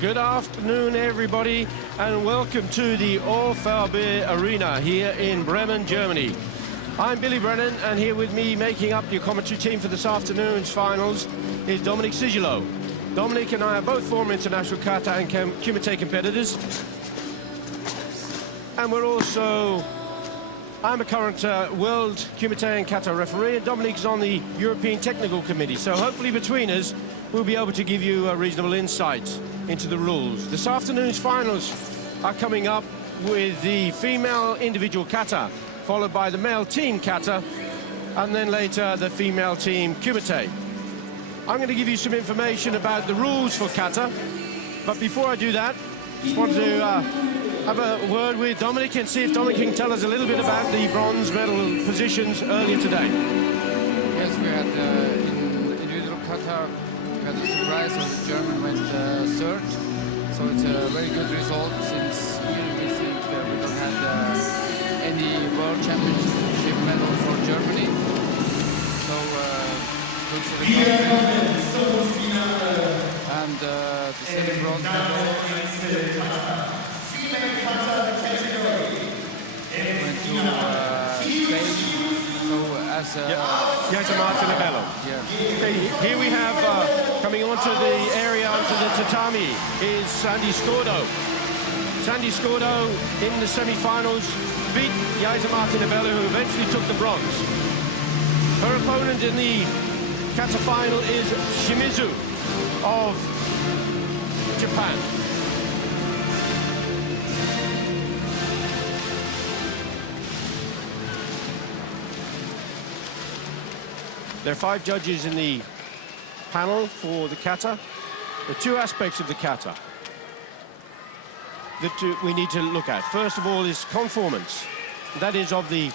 Good afternoon, everybody, and welcome to the OVB Arena here in Bremen, Germany. I'm Billy Brennan, and here with me, making up your commentary team for this afternoon's finals, is Dominic Sigilo. Dominic and I are both former international kata and kumite competitors. And we're also... I'm a current world kumite and kata referee, and Dominic's on the European Technical Committee. So hopefully between us, we'll be able to give you a reasonable insight into the rules. This afternoon's finals are coming up with the female individual kata, followed by the male team kata, and then later the female team kumite. I'm going to give you some information about the rules for kata, but before I do that, just want to have a word with Dominic and see if Dominic can tell us a little bit about the bronze medal positions earlier today. Yes, we had in individual kata, we had a surprise, so the German went third. So it's a very good result since here we think we don't have any world championship medal for Germany. So good for the country. And the second bronze medal went to Spain. So as Martin Abello. Yeah. Okay, here we have coming onto the area, onto the tatami, is Sandy Scordo. Sandy Scordo in the semi-finals beat Yaisa Martin Abello, who eventually took the bronze. Her opponent in the kata final is Shimizu of Japan. There are 5 judges in the panel for the kata. There are 2 aspects of the kata that we need to look at. First of all is conformance. That is of the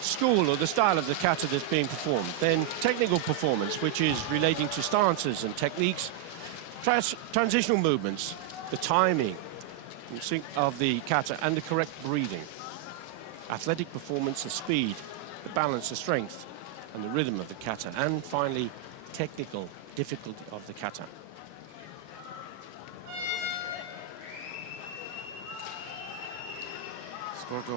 school or the style of the kata that's being performed. Then technical performance, which is relating to stances and techniques. Transitional movements, the timing of the kata and the correct breathing. Athletic performance, the speed, the balance, the strength, and the rhythm of the kata. And finally, technical difficulty of the kata. Sport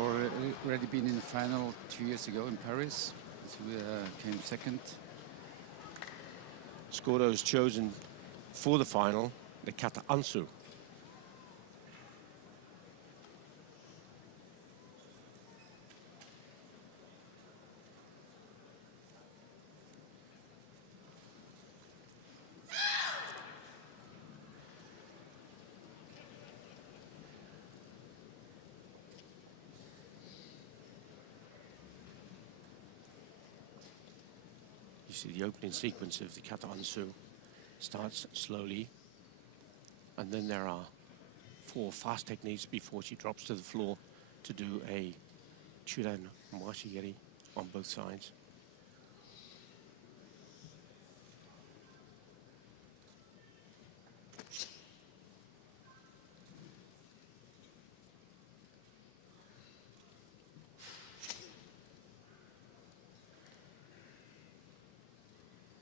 already been in the final 2 years ago in Paris. So we came second. Scordo's chosen for the final the kata ansu. You see the opening sequence of the kata ansu starts slowly, and then there are 4 fast techniques before she drops to the floor to do a churan mwashigiri on both sides.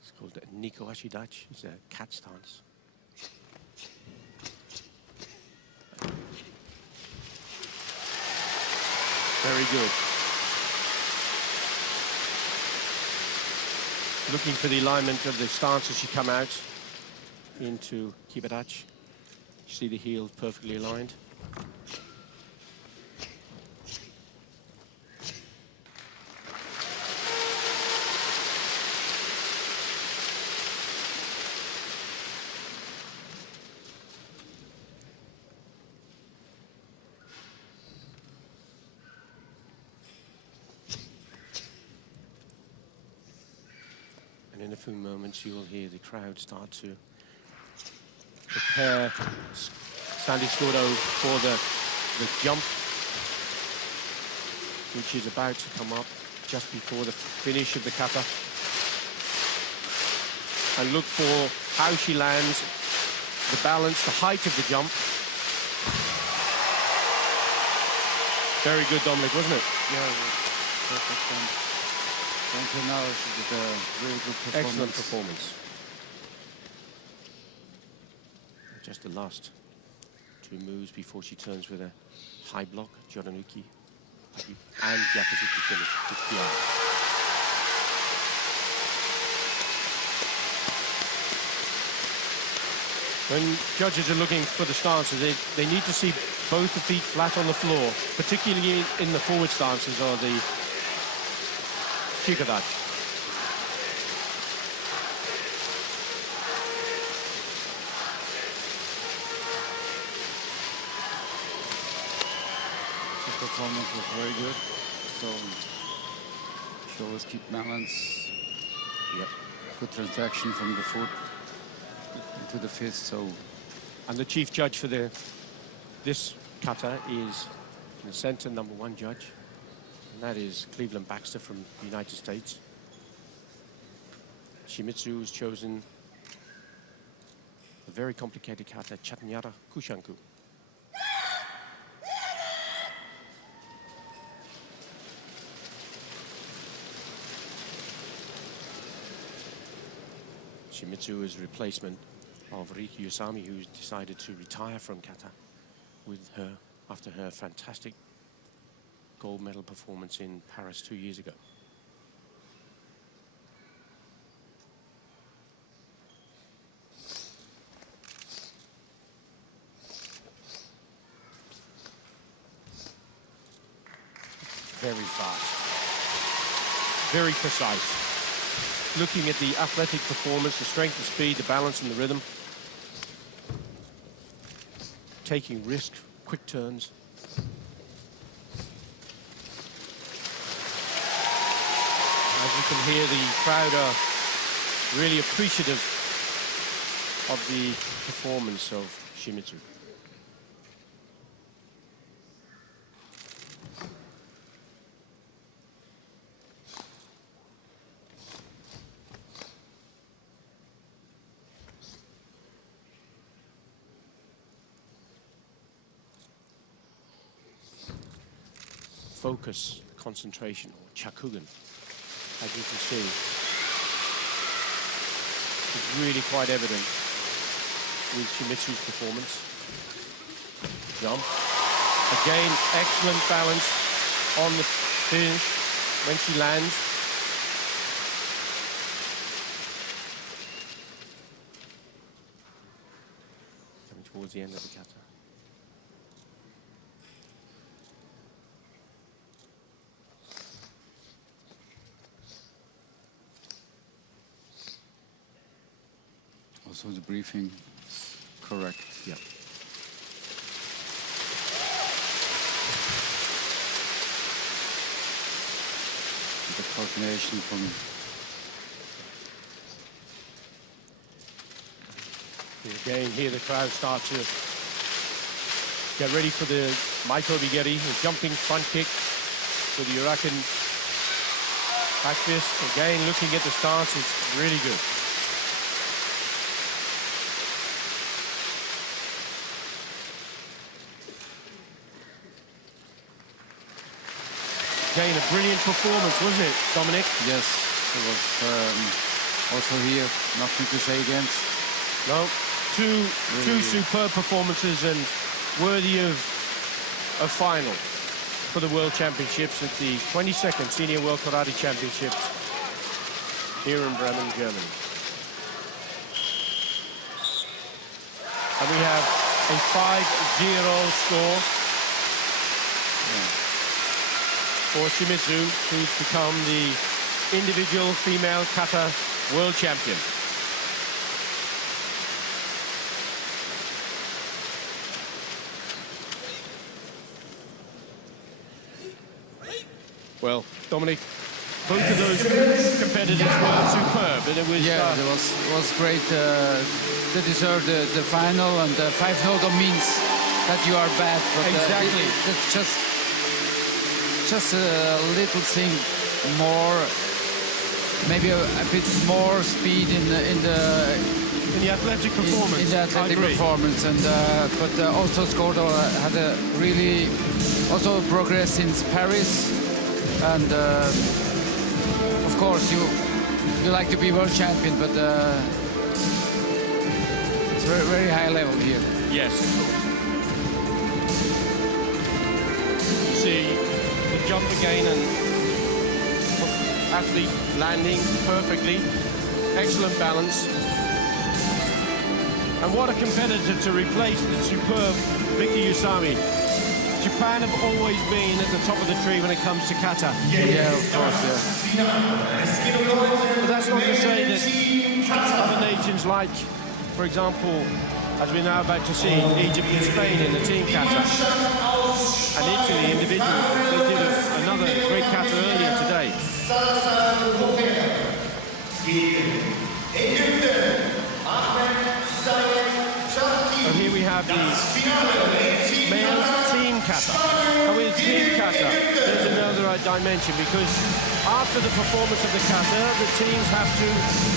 It's called Niko Ashidachi. It's a cat stance. Very good. Looking for the alignment of the stance as you come out into kibadachi. You see the heel perfectly aligned. In a few moments, you will hear the crowd start to prepare Sandy Scordo for the jump, which is about to come up just before the finish of the kata. And look for how she lands, the balance, the height of the jump. Very good, Dominic, wasn't it? Yeah, it was perfect. Until now, she did a really good performance. Excellent performance. Just the last 2 moves before she turns with a high block, Joranuki, and Yakuzuki finish with PR. When judges are looking for the stances, they need to see both the feet flat on the floor, particularly in the forward stances or the kikadachi. The performance was very good. So she always keep balance. Yep. Good transaction from the foot to the fist. So, and the chief judge for this kata is in the center, #1 judge, and that is Cleveland Baxter from the United States. Shimizu has chosen a very complicated kata, Chatnyara Kushanku. Shimizu is replacement of Riki Usami, who's decided to retire from kata with her after her fantastic gold medal performance in Paris 2 years ago. Very fast, very precise. Looking at the athletic performance, the strength, the speed, the balance and the rhythm. Taking risk, quick turns. As you can hear, the crowd are really appreciative of the performance of Shimizu. Focus, concentration, or chakugan, as you can see, is really quite evident with Shimizu's performance. Jump. Again, excellent balance on the finish when she lands. Coming towards the end of the kata. Also the briefing is correct. Yeah. The coordination from again here the crowd start to get ready for the Maito Bigeri, the jumping front kick with the Uraken back fist. Again, looking at the stance, it's really good. Again, a brilliant performance, wasn't it, Dominic? yes, it was also here nothing to say against. No, two superb performances and worthy of a final for the World Championships at the 22nd Senior World Karate Championships here in Bremen, Germany. And we have a 5-0 score for Shimizu, who's become the individual female kata world champion. Well, Dominic, both of those competitors were superb, and it was... Yeah, it was great. They deserved the final, and 5-0 means that you are bad. But, exactly. It's just a little thing more, maybe a bit more speed in the athletic performance. In the athletic performance, and but also scored had a really also progress since Paris, and of course you like to be world champion, but it's very high level here. Yes. jump again, and athlete landing perfectly. Excellent balance. And what a competitor to replace the superb Vicky Usami. Japan have always been at the top of the tree when it comes to kata. Yeah, of course, yeah. But that's not to say that other nations like, for example, as we're now about to see, Egypt and Spain in the team kata, and Italy individually, they did another great kata earlier today. And here we have the male team kata. And with team kata, there's another dimension, because after the performance of the kata, the teams have to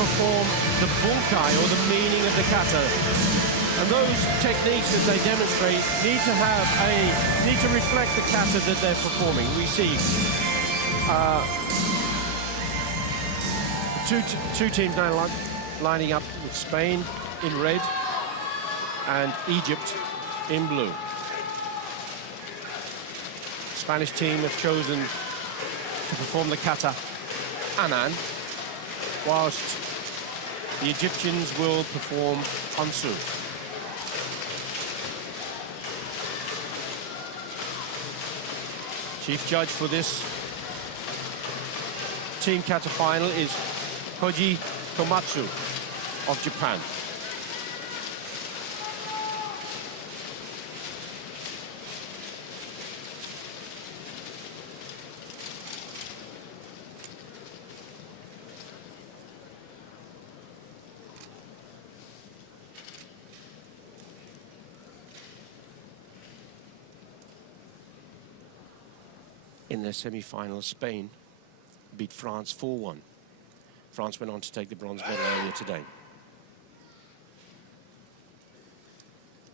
perform the bunkai, or the meaning of the kata. And those techniques that they demonstrate need to reflect the kata that they're performing. We see two teams now lining up, with Spain in red and Egypt in blue. The Spanish team have chosen to perform the kata anan, whilst the Egyptians will perform ansu. Chief judge for this team kata final is Koji Komatsu of Japan. In their semi-final, Spain beat France 4-1. France went on to take the bronze medal earlier today.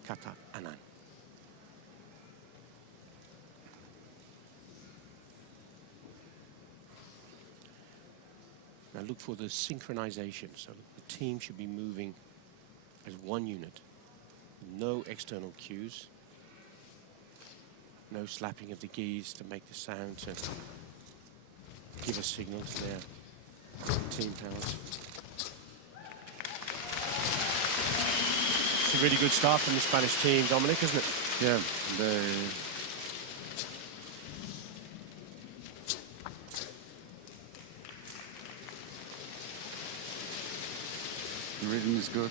Kata anan. Now look for the synchronization. So the team should be moving as one unit. No external cues. No slapping of the gis to make the sound to give a signal to their team powers. It's a really good start from the Spanish team, Dominic, isn't it? Yeah, the rhythm is good.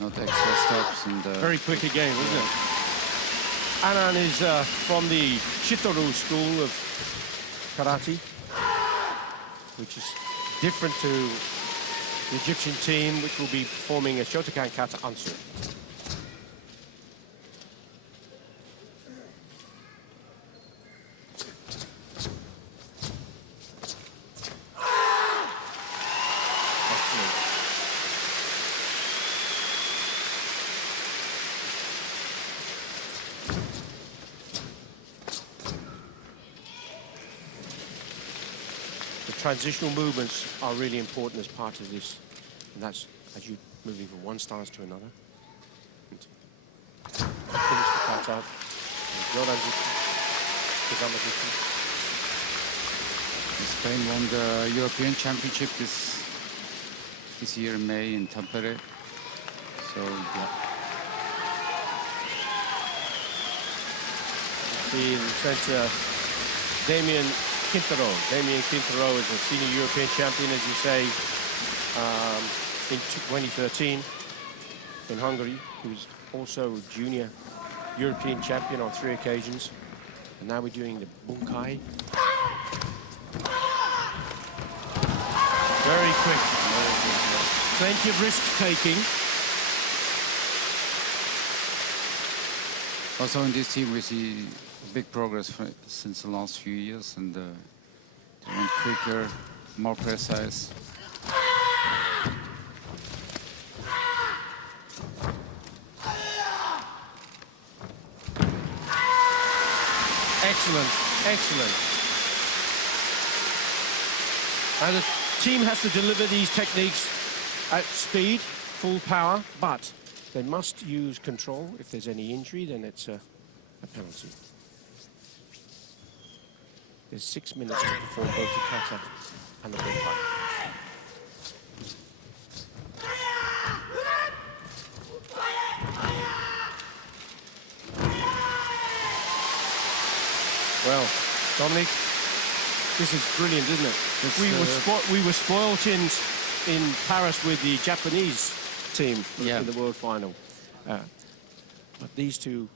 Not extra steps and very quick again, wasn't it? Anan is from the Shitoru school of karate, which is different to the Egyptian team, which will be performing a Shotokan kata ansu. Transitional movements are really important as part of this, and that's as you moving from one stance to another. And finish the kata. Spain won the European Championship this year in May in Tampere. So yeah. See in the center, Damien Quintero. Damien Quintero is a senior European champion, as you say, in 2013 in Hungary. He was also a junior European champion on 3 occasions. And now we're doing the bunkai. Very quick. Plenty of risk-taking. Also in this team we see big progress since the last few years, and they went quicker, more precise. Excellent, excellent. And the team has to deliver these techniques at speed, full power, but they must use control. If there's any injury, then it's a penalty. There's 6 minutes to perform both the kata and the bunkai. Well, Dominic, this is brilliant, isn't it? We were spoilt in Paris with the Japanese team in the world final. But this team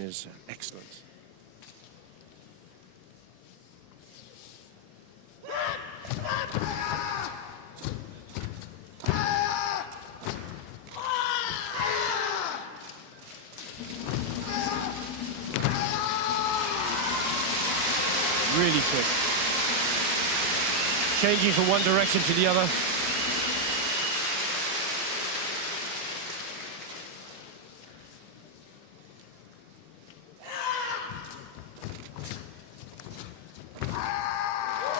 is excellent. Really quick. Changing from one direction to the other.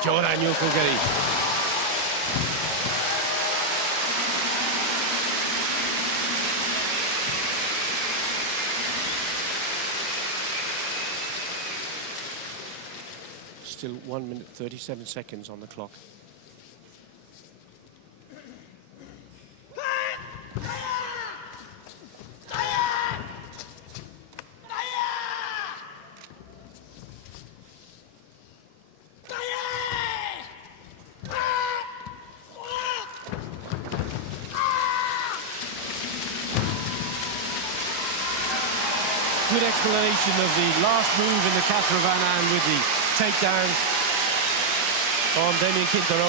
Jordan Yokogeri. Still 1 minute 37 seconds on the clock. Good explanation of the last move in the kata of Anand with the takedown on Damien Quintero.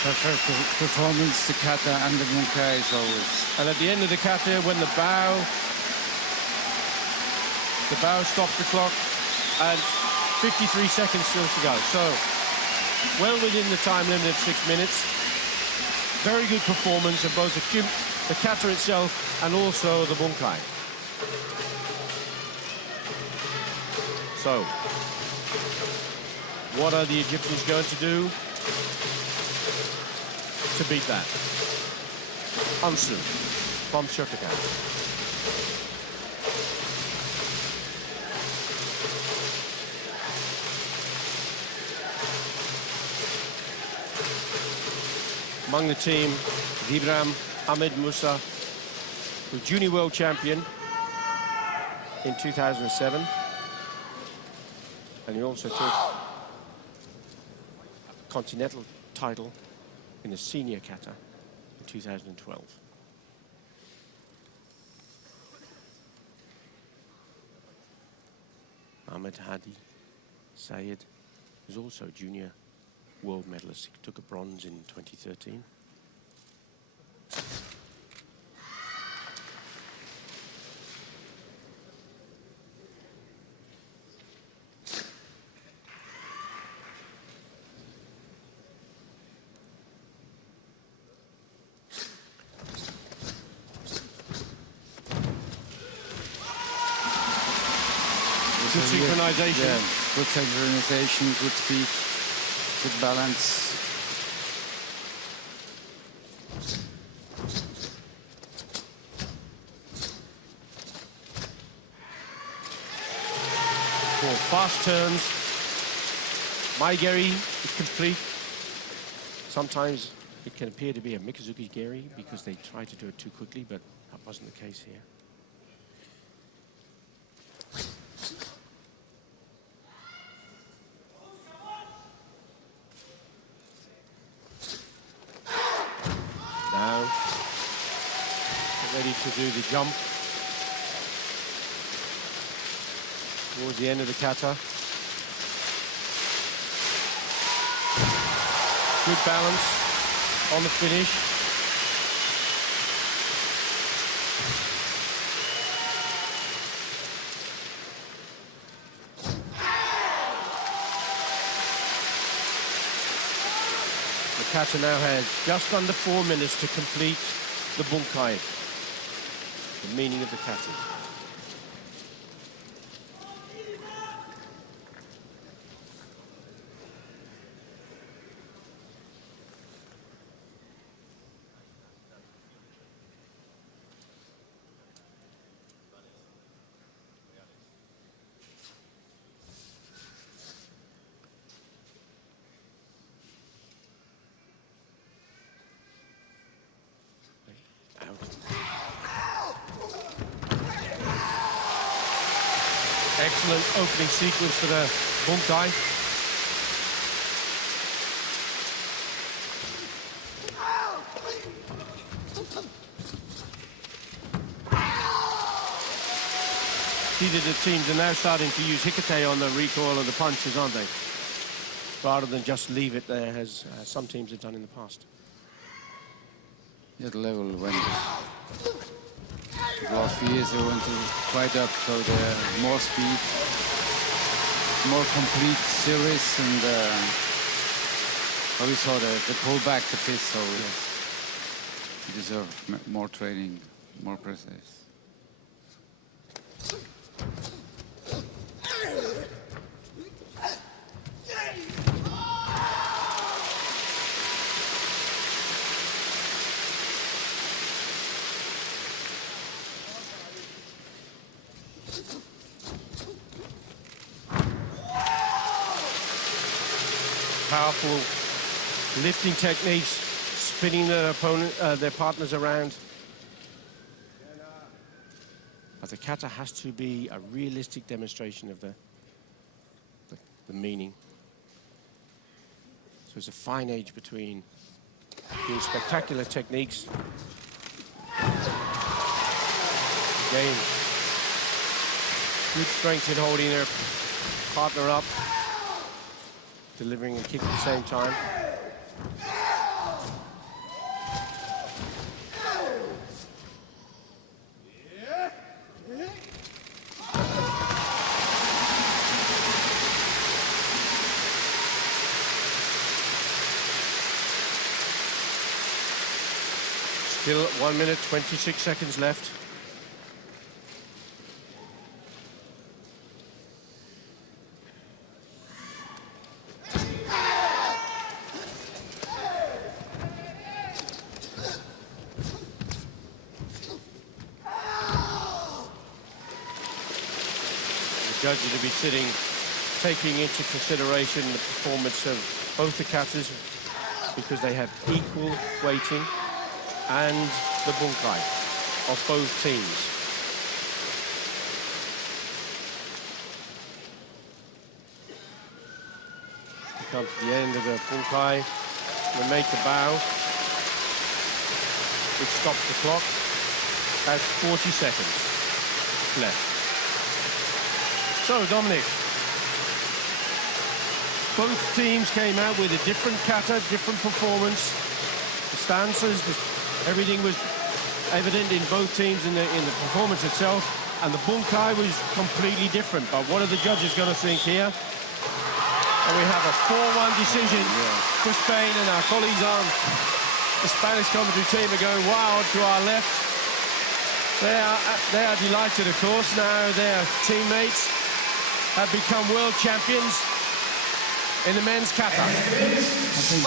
Perfect performance, the kata and the bunkai is always. And at the end of the kata, when the bow stops the clock, and 53 seconds still to go. So, well within the time limit of 6 minutes. Very good performance of both the kata itself and also the bunkai. So, what are the Egyptians going to do to beat that? Ansu from Shotokan. Among the team, Vibram Ahmed Musa, who was junior world champion in 2007. And he also took a continental title in the senior kata in 2012. Ahmed Hadi Sayed was also a junior world medalist. He took a bronze in 2013. Good synchronization. Yeah, good synchronization, good speed, good balance. For fast turns, Mai-geri is complete. Sometimes it can appear to be a Mikazuki-geri because they try to do it too quickly, but that wasn't the case here. Now, ready to do the jump towards the end of the kata. Good balance on the finish. The kata now has just under 4 minutes to complete the bunkai, the meaning of the kata. Excellent opening sequence for the bunkai. See that the teams are now starting to use hikate on the recoil of the punches, aren't they? Rather than just leave it there, as some teams have done in the past. Yeah, the level went. The last few years it went quite up, so the more speed, more complete series, and we saw the pull back the fist, so yes, you deserve more training, more precise. Powerful lifting techniques, spinning their partners around. But the kata has to be a realistic demonstration of the meaning. So it's a fine edge between doing spectacular techniques. Again, good strength in holding their partner up, delivering a kick at the same time. Still 1 minute, 26 seconds left. Judges will be sitting, taking into consideration the performance of both the katas because they have equal weighting, and the bunkai of both teams. We come to the end of the bunkai. We make the bow, which stops the clock. That's 40 seconds left. So, Dominic, both teams came out with a different kata, different performance. The stances, everything was evident in both teams in the performance itself, and the bunkai was completely different. But what are the judges going to think here? And we have a 4-1 decision for Spain, and our colleagues on the Spanish commentary team are going wild to our left. They are delighted, of course. Now their teammates have become world champions in the men's kata. I think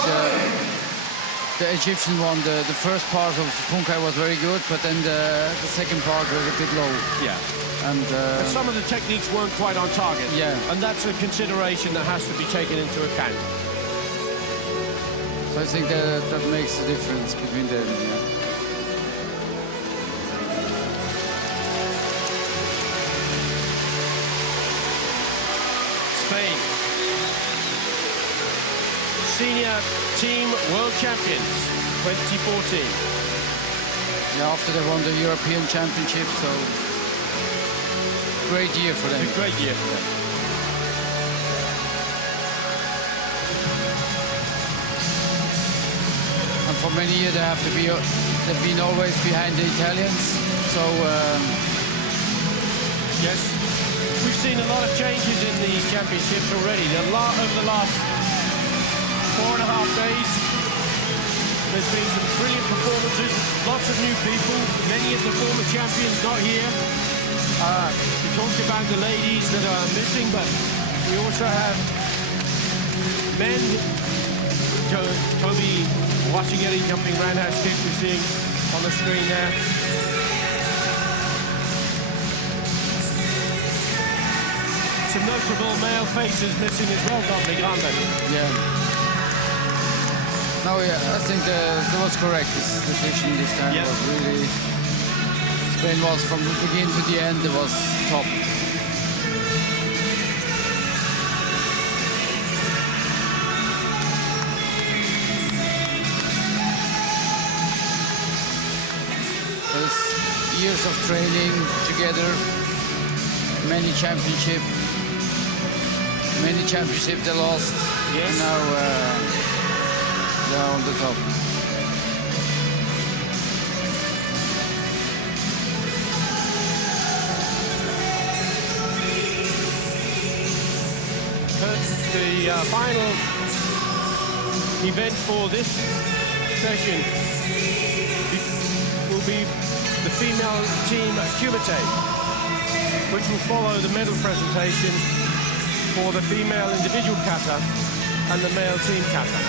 the Egyptian one, the first part of the bunkai was very good, but then the second part was a bit low. Yeah. And some of the techniques weren't quite on target. Yeah. And that's a consideration that has to be taken into account. So I think that makes the difference between them. Yeah. Spain, senior team world champions, 2014. Yeah, after they won the European Championship, so great year for them. It's a great year for them. And for many years they've been always behind the Italians. So yes. We've seen a lot of changes in the championships already. Over the last 4.5 days, there's been some brilliant performances, lots of new people, many of the former champions not here. We talked about the ladies that are missing, but we also have men. Toby Washington jumping roundhouse kick we're seeing on the screen there. Some notable male faces missing as well, Dominic, aren't they? yeah. No, yeah, I think that was correct. This decision this time was really. Spain was from the beginning to the end. It was top. years of training together, many championships they lost. Yes. And now they're on the top. The final event for this session will be the female team kumite, which will follow the medal presentation for the female individual kata and the male team kata.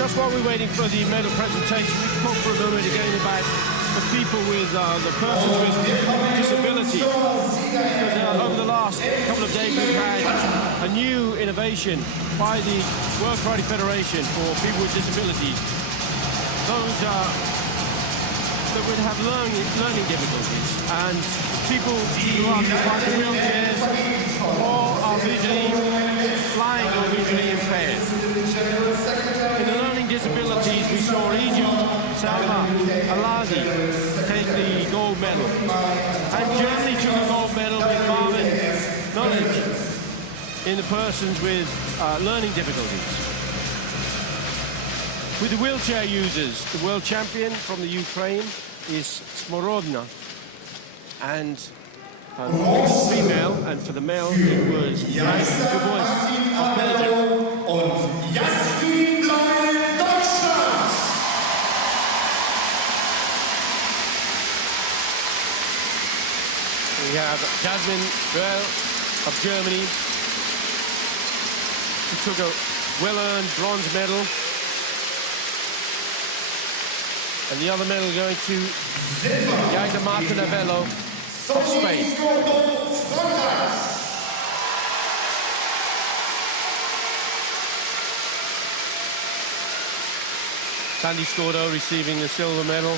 Just while we're waiting for the medal presentation, we can talk for a moment again about the people with, the persons with disabilities. Because over the last couple of days we've had a new innovation by the World Karate Federation for people with disabilities. Those that would have learning difficulties, and people who are confined to wheelchairs or are visually blind or visually impaired. In the learning disabilities, we saw Egypt, Salma Alazi take the gold medal. And Germany took a gold medal with Marvin Knowledge in the persons with learning difficulties. With the wheelchair users, the world champion from the Ukraine is Smorodna. And female, and for the male, it was Frank Dubois of Belgium. We have Jasmine Bell of Germany, who took a well-earned bronze medal. And the other medal going to Gaita Martinavello of Spain. Sandy Scordo receiving the silver medal.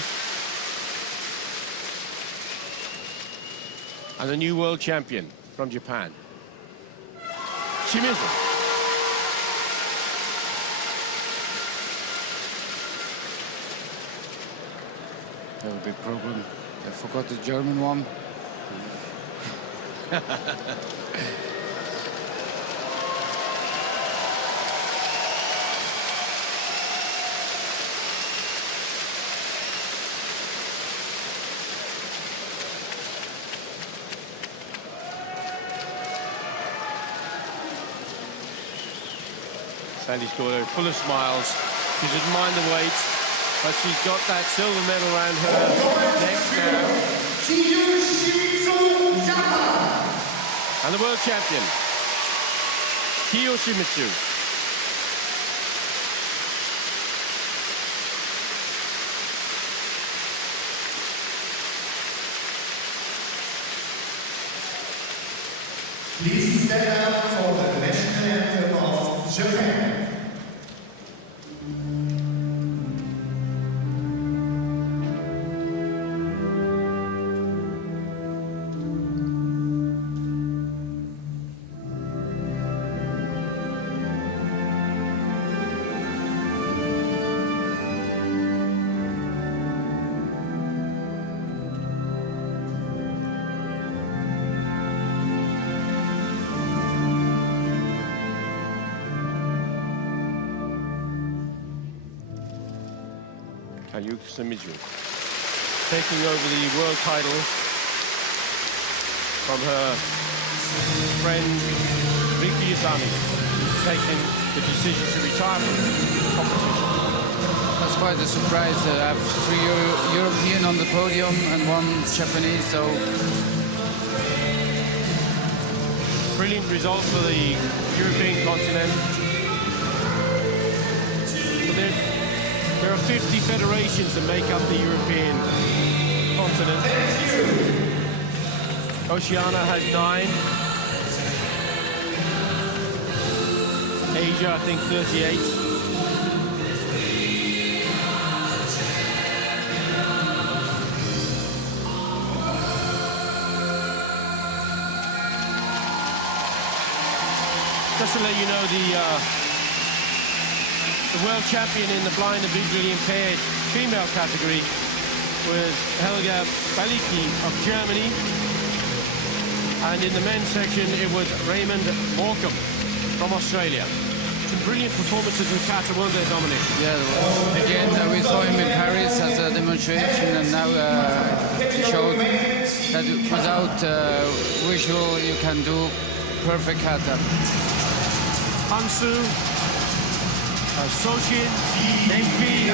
And the new world champion from Japan, Shimizu. Have a big problem. I forgot the German one. Sandy Scordo, full of smiles. She doesn't mind the weight, but she's got that silver medal around her neck now. And the world champion, Kiyoshimitsu. Please stand up for the national anthem of Japan. Kayuki Shimizu taking over the world title from her friend Riki Yasami, taking the decision to retire from the competition. That's quite a surprise that I have 3 European on the podium and 1 Japanese, so... Brilliant result for the European continent. There are 50 federations that make up the European continent. Oceania has 9. Asia, I think 38. Just to let you know, the world champion in the blind and visually impaired female category was Helga Baliki of Germany. And in the men's section, it was Raymond Morecambe from Australia. Some brilliant performances in kata, weren't there, Dominic? Yeah, well, again, we saw him in Paris as a demonstration, and now he showed that without visual, you can do perfect kata. Hansu, Sochin, Neipi,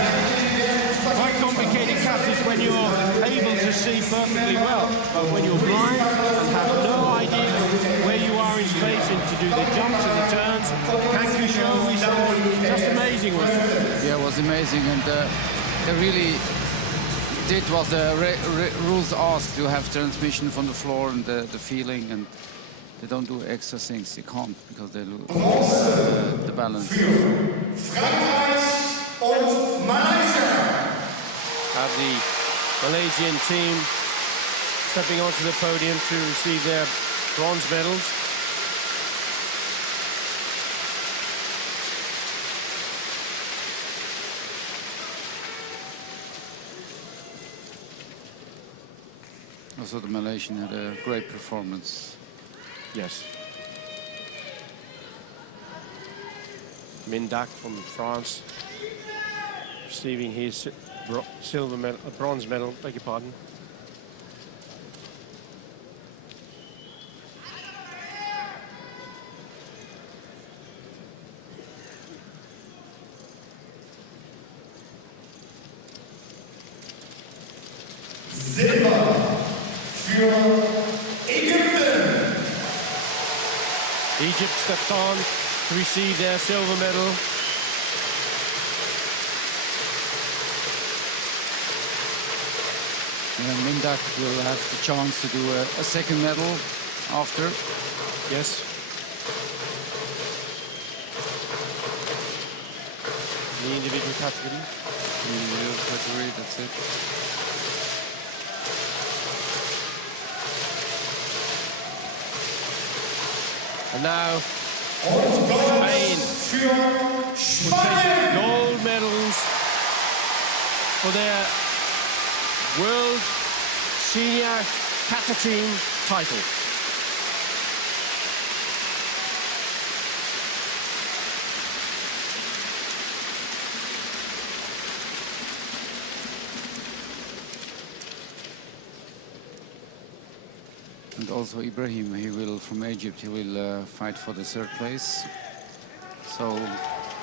quite complicated katas when you're able to see perfectly well, but when you're blind and have no idea where you are in space and to do the jumps and the turns, Kankusho is just amazing, wasn't it? Yeah, it was amazing, and they really did what the rules asked. You have transmission from the floor and the feeling, and they don't do extra things. They can't because they lose the balance. Frankreich und Malaysia. Have the Malaysian team stepping onto the podium to receive their bronze medals. Also, the Malaysian had a great performance. Yes. Mindak from France receiving his silver medal, bronze medal, beg your pardon. Silber für Ägypten. Egypt stepped on to receive their silver medal. And Mindak will have the chance to do a second medal after. Yes. The individual category. Individual category, that's it. And now Spain will take gold medals for their World Senior Kata Team title. And also Ibrahim, he will, from Egypt, he will fight for the third place. So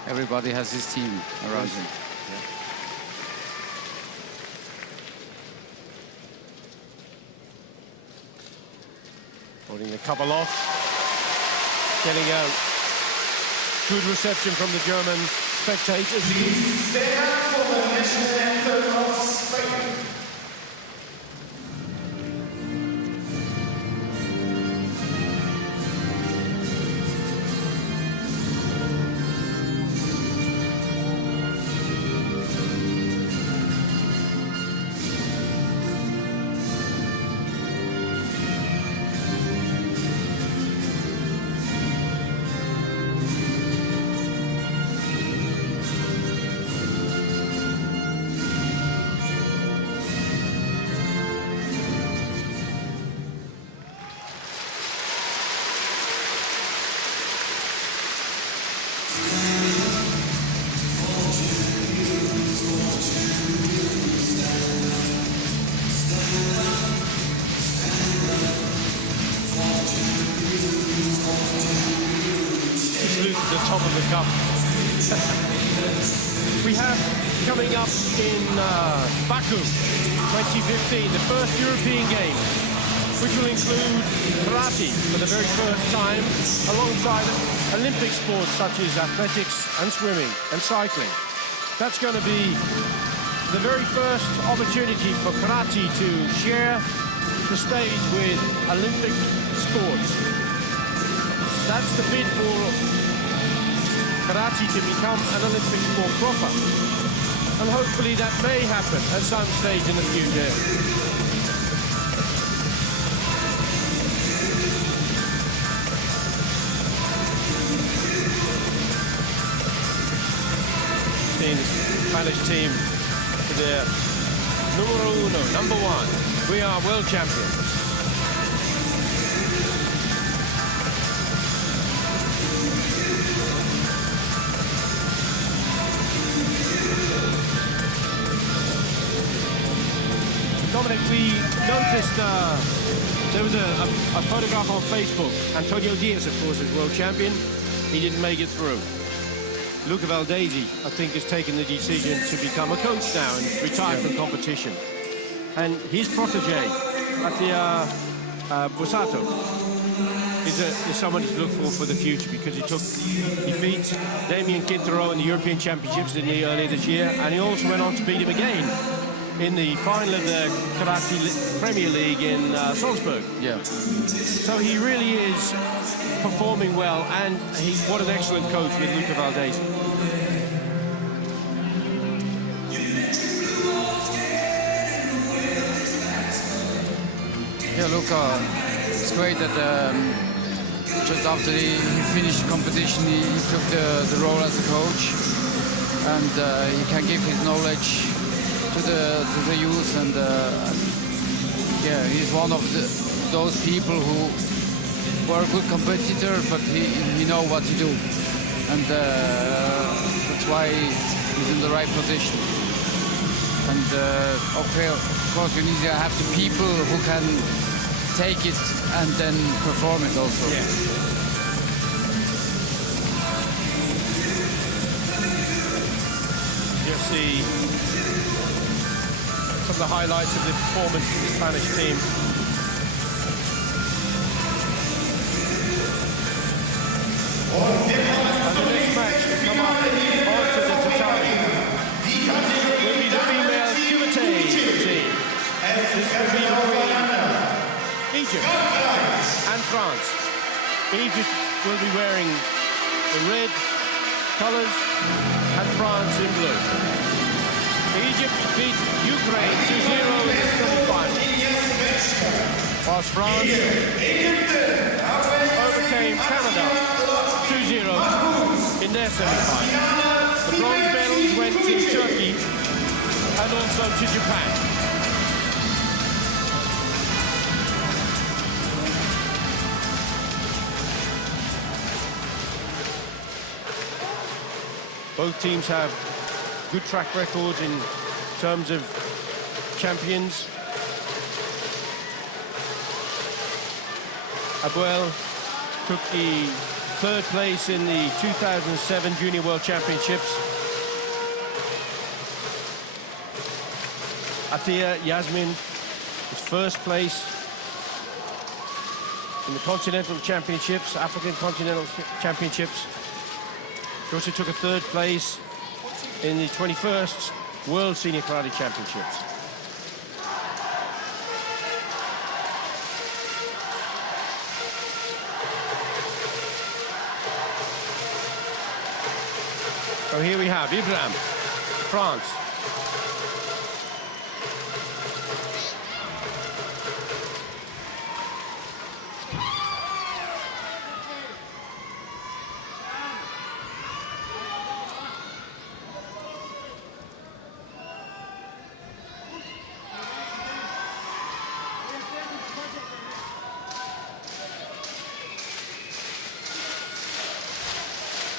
everybody has his team around him. Yeah. Holding the couple off, getting a good reception from the German spectators. Stand for the national anthem of Spain. The top of the cup. We have coming up in Baku 2015, the first European Games, which will include karate for the very first time, alongside Olympic sports such as athletics and swimming and cycling. That's going to be the very first opportunity for karate to share the stage with Olympic sports. That's the bid for karate to become an Olympic sport proper. And hopefully that may happen at some stage in the future. The Spanish team with their numero uno, number one. We are world champions. Dominic, we noticed there was a photograph on Facebook. Antonio Diaz, of course, is world champion. He didn't make it through. Luca Valdesi, I think, has taken the decision to become a coach now and retire from competition. And his protege, Mattia Bussato, is someone to look for the future, because he beat Damien Quintero in the European Championships, didn't he, earlier this year? And he also went on to beat him again in the final of the Karate Premier League in Salzburg. Yeah. So he really is performing well, and what an excellent coach with Luca Valdesi. Yeah, Luca, it's great that just after he finished the competition, he took the role as a coach, and he can give his knowledge to the youth, and yeah, he's one of those people who were a good competitor, but he know what to do, and that's why he's in the right position. And okay, of course, you need to have the people who can take it and then perform it also. Yeah. Just see some of the highlights of the performance of the Spanish team. And the next match to come up onto the tatami will be the female kumite team. This will be between Egypt and France. Egypt will be wearing the red colors and France in blue. Egypt beat Ukraine 2-0 in the semi-final, whilst France overcame Canada 2-0 in their semi-final. The bronze medals went to Turkey and also to Japan. Both teams have good track records in terms of champions. Abuel took the third place in the 2007 Junior World Championships. Atia Yasmin was first place in the Continental Championships, African Continental Championships. She also took a third place in the 21st World Senior Karate Championships. So here we have Ibrahim, France.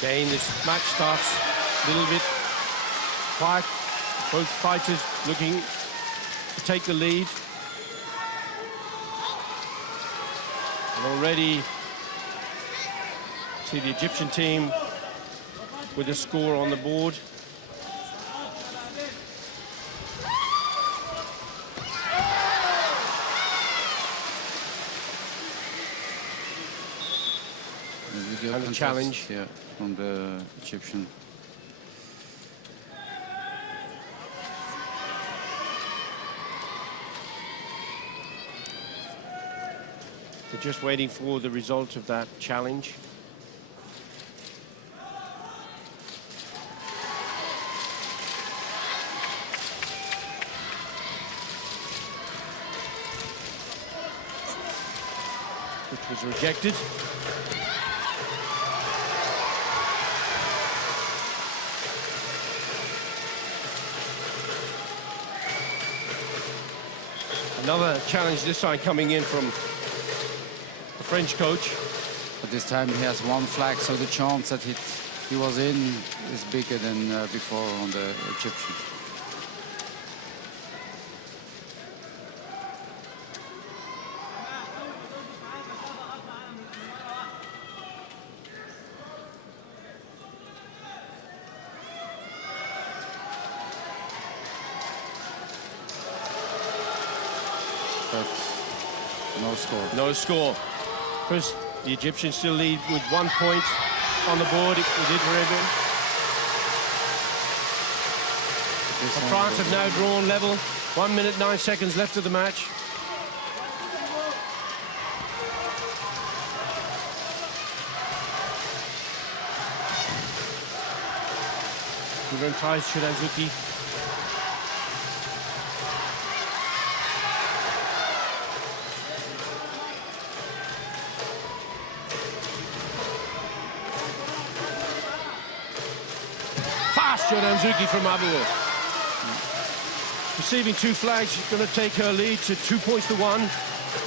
Again, this match starts a little bit quiet. Both fighters looking to take the lead. And already see the Egyptian team with a score on the board. And a challenge. Yeah, from the Egyptian. We're just waiting for the result of that challenge. which was rejected. Another challenge this time coming in from the French coach. But this time he has one flag, so the chance that he was in is bigger than before on the Egyptian. But no score. No score. First, the Egyptians still lead with 1 point on the board. It was Israel. France have now drawn level. 1 minute, 9 seconds left of the match. Even tries Shirazuki. Shirazuki from Abu. Receiving 2 flags, she's going to take her lead to 2 points to 1.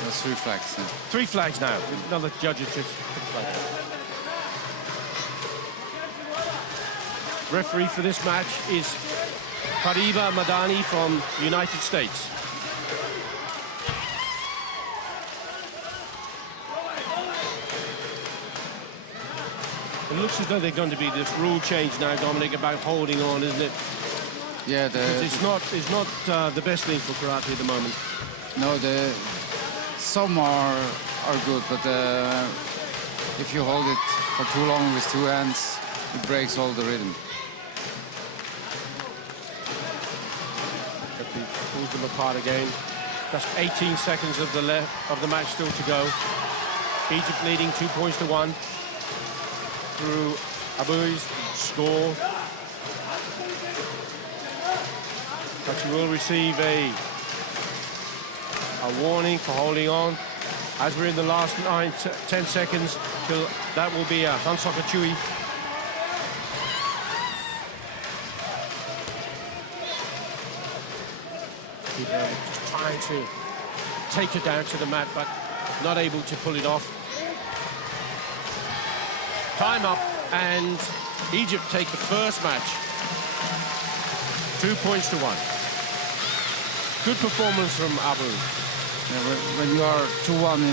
That's 3 flags. Yeah. 3 flags now. Another judge at 6. Referee for this match is Fariba Madani from the United States. It looks as though they're going to be this rule change now, Dominic, about holding on, isn't it? Yeah, it's not the best thing for karate at the moment. No, some are good, but if you hold it for too long with 2 hands, it breaks all the rhythm. Pulls them apart again. Just 18 seconds of the match still to go. Egypt leading 2 points to 1. Through Abu's score. But she will receive a warning for holding on. As we're in the last 10 seconds, till that will be a Hansoka Chui. Just trying to take her down to the mat, but not able to pull it off. Time up, and Egypt take the first match. 2 points to 1. Good performance from Abu. Yeah, when you are 2-1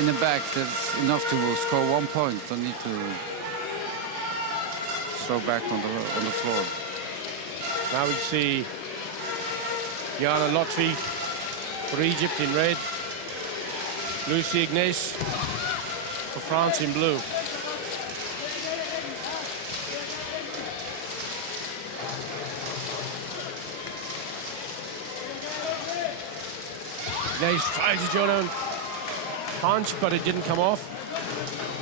in the back, that's enough to score 1 point. Don't need to throw back on the floor. Now we see Jana Lotfi for Egypt in red. Lucy Ignace for France in blue. Ignace tries a Jordan punch, but it didn't come off.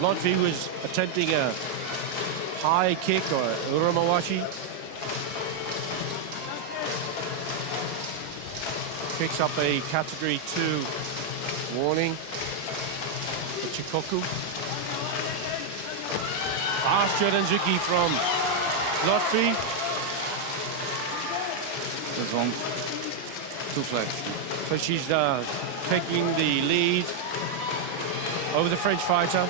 Lotfi was attempting a high kick or urumawashi. Picks up a category 2 warning for Chikoku. Fast Jordanzuki from Lotfi. There's 2 flags. So she's taking the lead over the French fighter.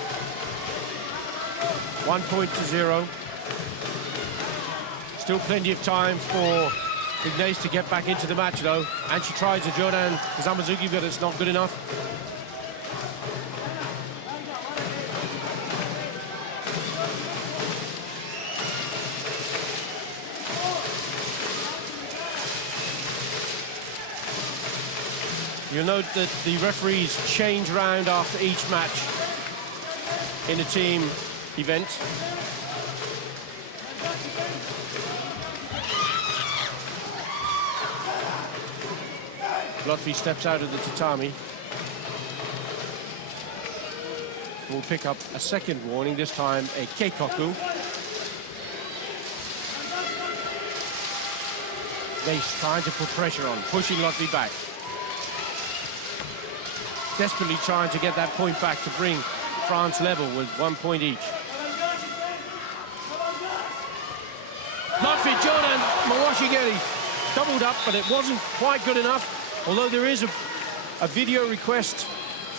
1 point to 0. Still plenty of time for Ignace to get back into the match, though. And she tries a Jordan Zamazuki, but it's not good enough. You'll note that the referees change round after each match in a team event. Lotfi steps out of the tatami. We'll pick up a second warning, this time a keikoku. They're trying to put pressure on, pushing Lotfi back. desperately trying to get that point back to bring France level with 1 point each. Lotfi, Jordan, Mawashigeri doubled up, but it wasn't quite good enough. Although there is a video request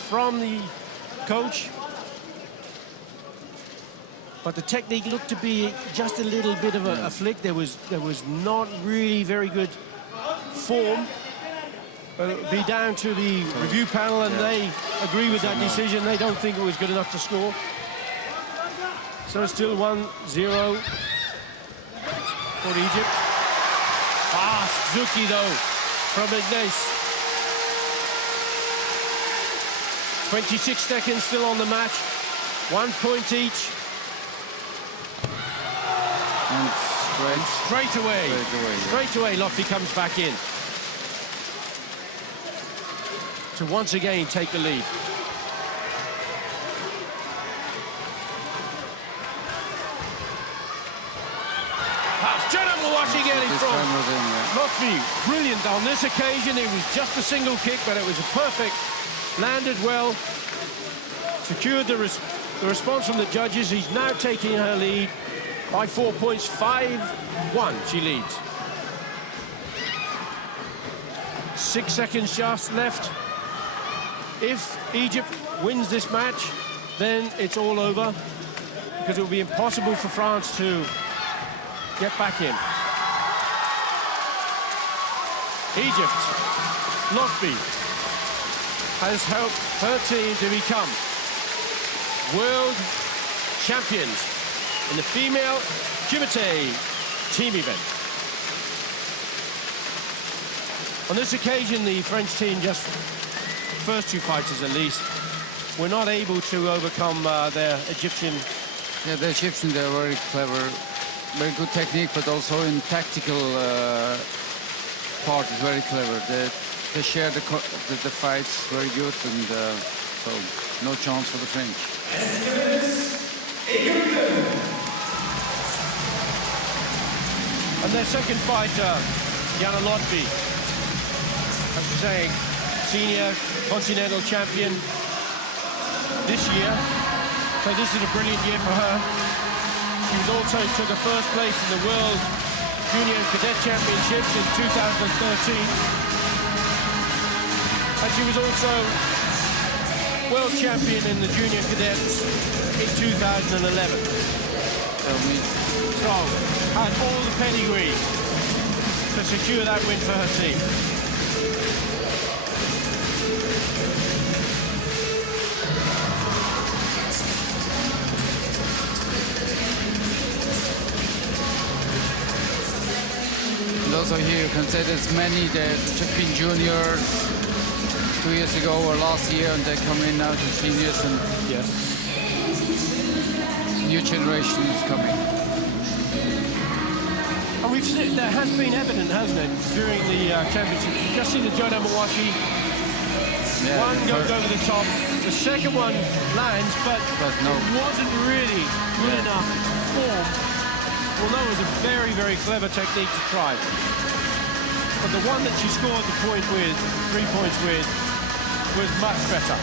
from the coach. But the technique looked to be just a little bit of a flick. There was not really very good form. It'll be down to the review panel, and they agree with that decision. They don't think it was good enough to score. So still 1-0 for Egypt. Zuki though from Ignace. 26 seconds still on the match. 1 point each. And straight away, Lotfi comes back in to once again take the lead. Lotfi, brilliant on this occasion. It was just a single kick, but it was a perfect, landed well, secured the response from the judges. He's now taking her lead by 4 points, 5-1 she leads. 6 seconds just left. If Egypt wins this match, then it's all over, because it will be impossible for France to get back in. Egypt, Lotfi, has helped her team to become world champions in the female kumite team event. On this occasion, the French team, just first two fighters at least, were not able to overcome their Egyptian. Yeah, the Egyptian, they're very clever, very good technique, but also in tactical part is very clever. They share the fights very good, and so no chance for the French. And their second fighter, Jana Lotfi, as we're saying, senior continental champion this year. So this is a brilliant year for her. She was also took a first place in the World Junior and Cadet Championships in 2013. And she was also world champion in the Junior Cadets in 2011. So had all the pedigree to secure that win for her team. And also here you can say there's many that just been juniors 2 years ago or last year, and they come in now to seniors, and yes, new generation is coming. And we've seen, that has been evident, hasn't it, during the championship. You just see the Joe Damawashi. Yeah, one goes over the top, the second one lands, but no. it wasn't really good enough form. Although it was a very, very clever technique to try. But the one that she scored the point with, 3 points with, was much better.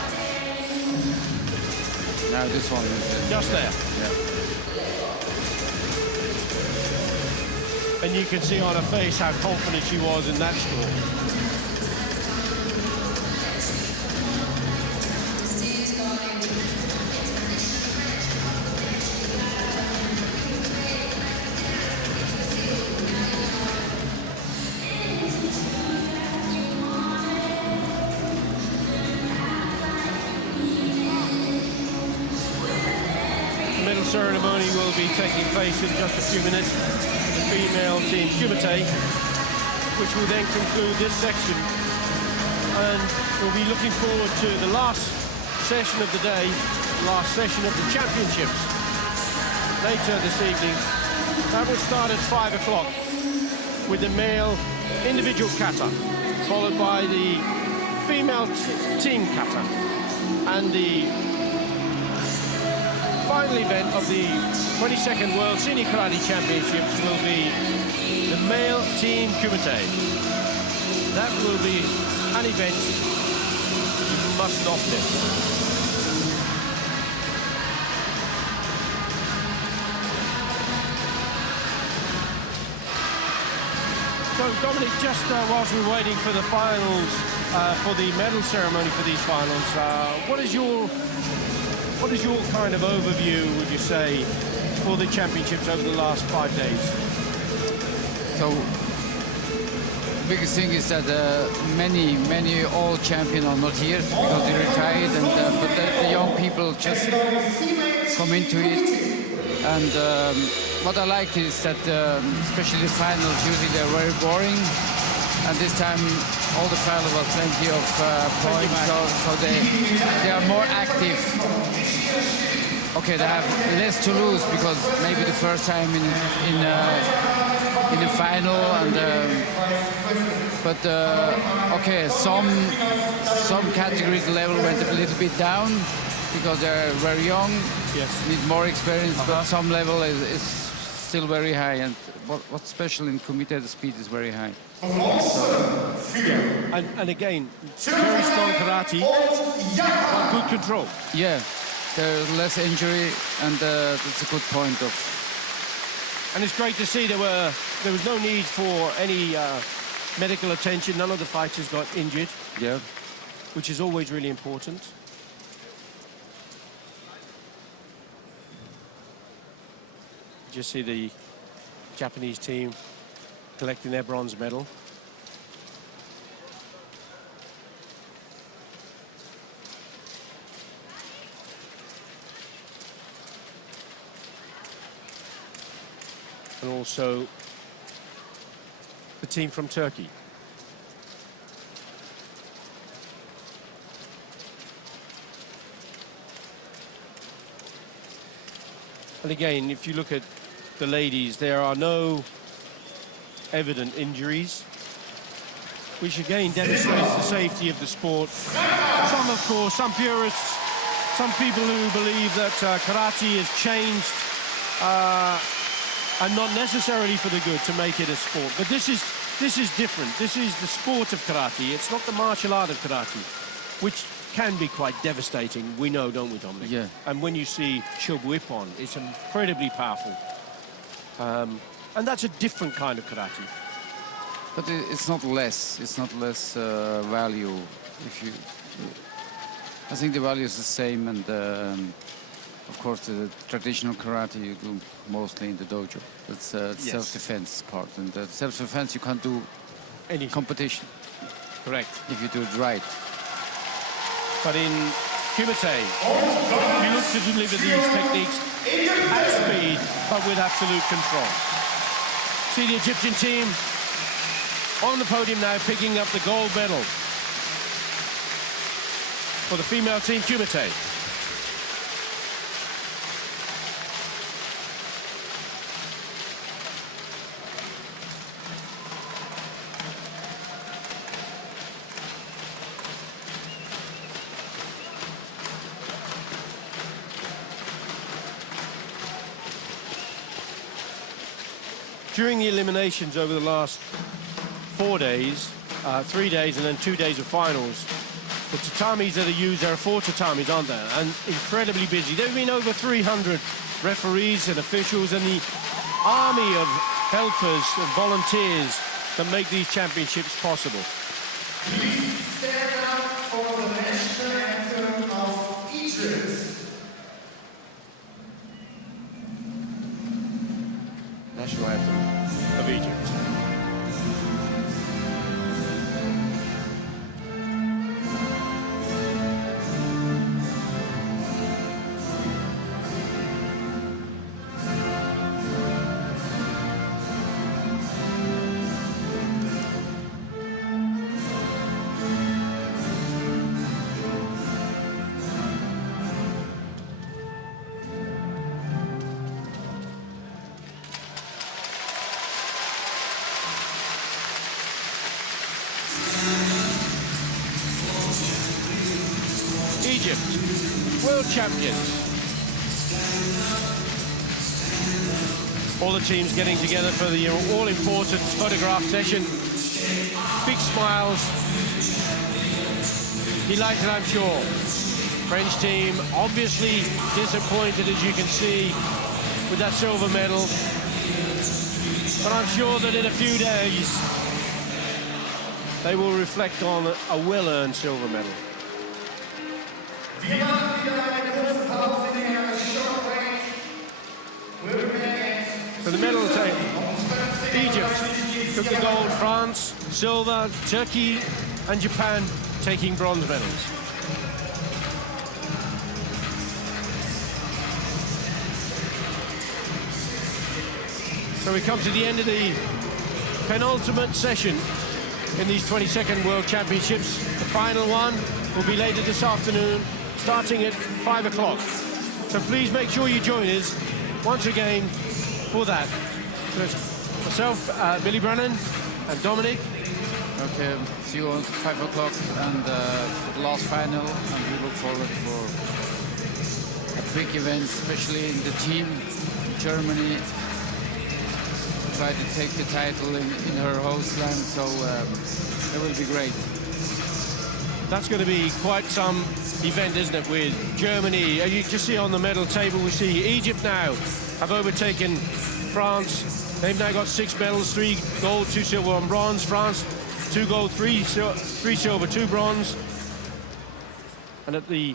Now this one is just there. Yeah. And you can see on her face how confident she was in that score. Ceremony will be taking place in just a few minutes. The female team kumite, which will then conclude this section, and we'll be looking forward to the last session of the day, last session of the championships later this evening. That will start at 5 o'clock with the male individual kata, followed by the female team kata, and the final event of the 22nd World Senior Karate Championships will be the male team kumite. That will be an event you must not miss. So, Dominic, just whilst we're waiting for the finals, for the medal ceremony for these finals, what is your kind of overview, would you say, for the championships over the last 5 days? So the biggest thing is that many old champions are not here because they retired, and but the young people just come into it. And what I like is that especially the finals, usually they're very boring, and this time all the finals were plenty of points, so they are more active. Okay, they have less to lose because maybe the first time in the final, and but okay, some categories level went a little bit down because they're very young, yes, need more experience, but some level is still very high. And what's special in kumite, the speed is very high. Yeah, and again, very strong karate, but good control. Yeah, there's less injury, and that's a good point of. And it's great to see there was no need for any medical attention. None of the fighters got injured. Yeah. Which is always really important. Just see the Japanese team collecting their bronze medal. And also the team from Turkey. And again, if you look at the ladies, there are no evident injuries, which again demonstrates the safety of the sport. Some, of course, some purists, some people who believe that karate has changed and not necessarily for the good to make it a sport. But this is different. This is the sport of karate. It's not the martial art of karate, which can be quite devastating. We know, don't we, Dominic? Yeah. And when you see Shobuippon, it's incredibly powerful. And that's a different kind of karate. But it's not less. It's not less value. I think the value is the same, and of course the traditional karate you do mostly in the dojo. That's Yes. self-defense part, and self-defense you can't do Any competition. Correct. If you do it right. But in kumite, you look to deliver these techniques at speed, but with absolute control. See the Egyptian team on the podium now, picking up the gold medal for the female team kumite. During the eliminations over the last 4 days, 3 days and then 2 days of finals, the tatamis that are used, there are 4 tatamis, aren't there? And incredibly busy. There have been over 300 referees and officials and the army of helpers and volunteers that make these championships possible. Please stand up for the national anthem of Egypt. National anthem of Egypt. Egypt, world champions. All the teams getting together for the all-important photograph session. Big smiles. He liked it, I'm sure. French team obviously disappointed, as you can see, with that silver medal. But I'm sure that in a few days, they will reflect on a well-earned silver medal. For the medal table, Egypt took the gold, France, silver, Turkey and Japan taking bronze medals. So we come to the end of the penultimate session in these 22nd World Championships. The final one will be later this afternoon, starting at 5 o'clock. So please make sure you join us once again for that. So it's myself, Billy Brennan, and Dominic. Okay, see you on 5 o'clock and for the last final, and we look forward for a big event, especially in the team. Germany try to take the title in her host land, so it will be great. That's going to be quite some event, isn't it, with Germany. You just see on the medal table, we see Egypt now have overtaken France. They've now got 6 medals, 3 gold, 2 silver, 1 bronze. France, 2 gold, 3 silver, 2 bronze. And at the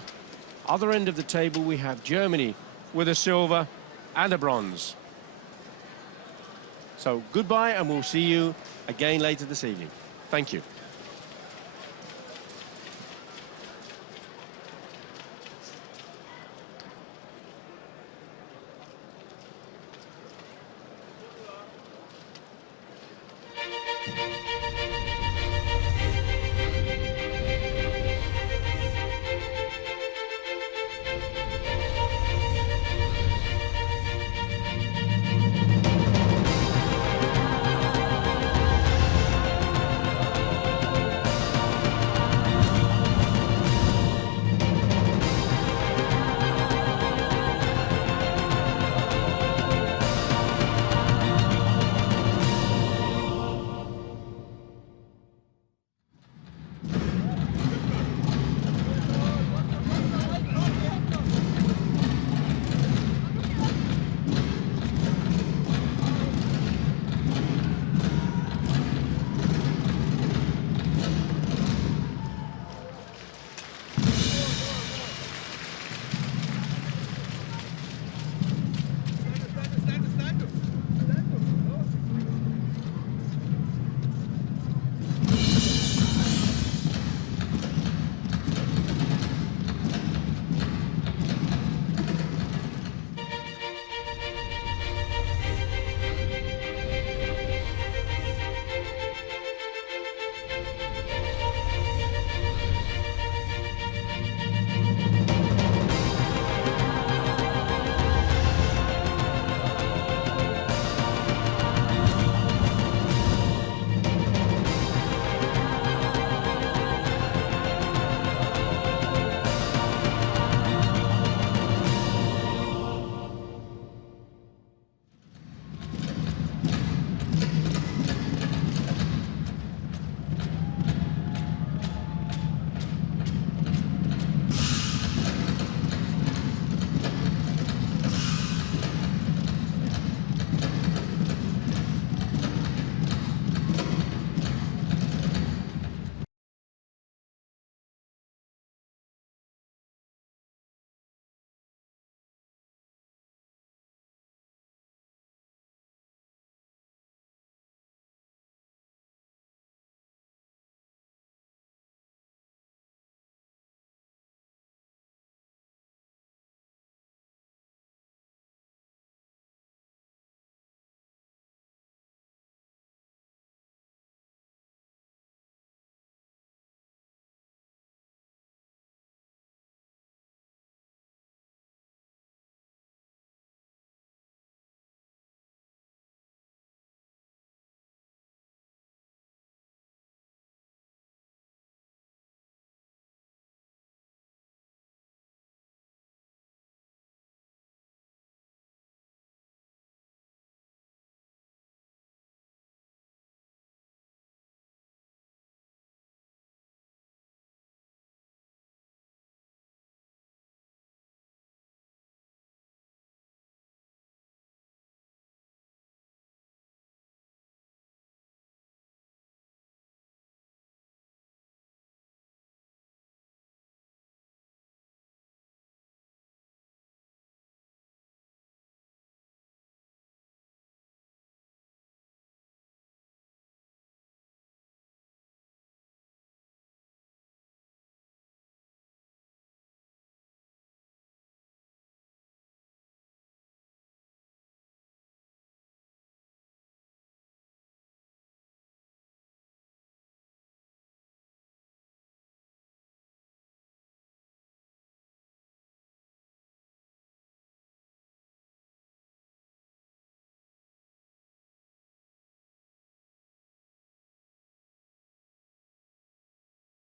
other end of the table, we have Germany with a silver and a bronze. So goodbye, and we'll see you again later this evening. Thank you.